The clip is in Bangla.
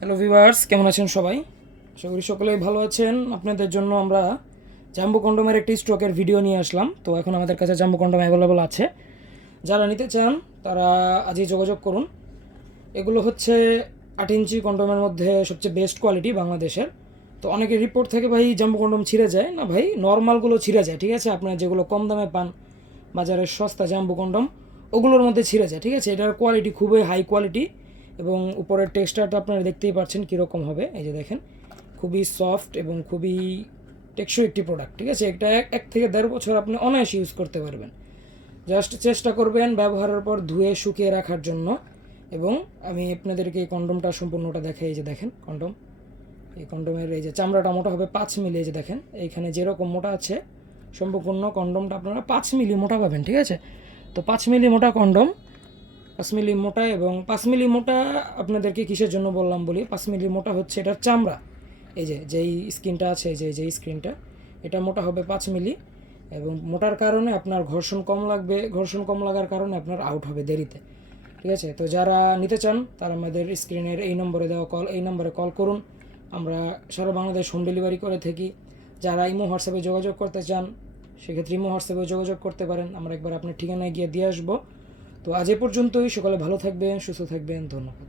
হ্যালো ভিউয়ার্স, কেমন আছেন সবাই? আশা করি সকলেই ভালো আছেন। আপনাদের জন্য আমরা জাম্বো কন্ডোমের একটি স্টকের ভিডিও নিয়ে আসলাম। তো এখন আমাদের কাছে জাম্বো কন্ডোম অ্যাভেলেবল আছে। যারা নিতে চান তারা আজই যোগাযোগ করুন। এগুলো হচ্ছে 8 ইঞ্চি কন্ডোমের মধ্যে সবচেয়ে বেস্ট কোয়ালিটি বাংলাদেশের। তো অনেকের রিপোর্ট থেকে ভাই জাম্বো কন্ডোম ছিঁড়ে যায় না, ভাই নর্মালগুলো ছিঁড়ে যায়, ঠিক আছে? আপনারা যেগুলো কম দামে পান বাজারের সস্তা জাম্বো কন্ডোম, ওগুলোর মধ্যে ছিঁড়ে যায়, ঠিক আছে? এটার কোয়ালিটি খুবই হাই কোয়ালিটি এবং উপরের টেক্সচারটা আপনারা দেখতেই পাচ্ছেন কীরকম হবে। এই যে দেখেন, খুবই সফট এবং খুবই টেকসই একটি প্রোডাক্ট, ঠিক আছে? এটা 1 থেকে 1.5 বছর আপনি অনায়াসে ইউজ করতে পারবেন। জাস্ট চেষ্টা করবেন ব্যবহারের পর ধুয়ে শুকিয়ে রাখার জন্য। এবং আমি আপনাদেরকে এই কন্ডোমটা সম্পূর্ণটা দেখাই। এই যে দেখেন কন্ডোম, এই কন্ডোমের এই যে চামড়াটা মোটা হবে 5 মিলি। এই যে দেখেন এইখানে যেরকম মোটা আছে, সম্পূর্ণ কন্ডোমটা আপনারা 5 মিলি মোটা পাবেন, ঠিক আছে? তো 5 মিলি মোটা কন্ডোম, 5 মিলি মোটা। এবং 5 মিলি মোটা আপনাদেরকে কিসের জন্য বললাম বলি। 5 মিলি মোটা হচ্ছে এটার চামড়া, এই যে যেই স্কিনটা আছে, এই যে যেই স্ক্রিনটা, এটা মোটা হবে 5 মিলি। এবং মোটার কারণে আপনার ঘর্ষণ কম লাগবে, ঘর্ষণ কম লাগার কারণে আপনার আউট হবে দেরিতে, ঠিক আছে? তো যারা নিতে চান তারা আমাদের স্ক্রিনের এই নম্বরে দেওয়া এই নম্বরে কল করুন। আমরা সারা বাংলাদেশ হোম ডেলিভারি করে থাকি। যারা ইমো হোয়াটসঅ্যাপে যোগাযোগ করতে চান সেক্ষেত্রে ইমো হোয়াটসঅ্যাপে যোগাযোগ করতে পারেন। আমরা একবার আপনার ঠিকানায় গিয়ে দিয়ে আসবো। তো আজ এ পর্যন্তই। সকলে ভালো থাকবেন, সুস্থ থাকবেন। ধন্যবাদ।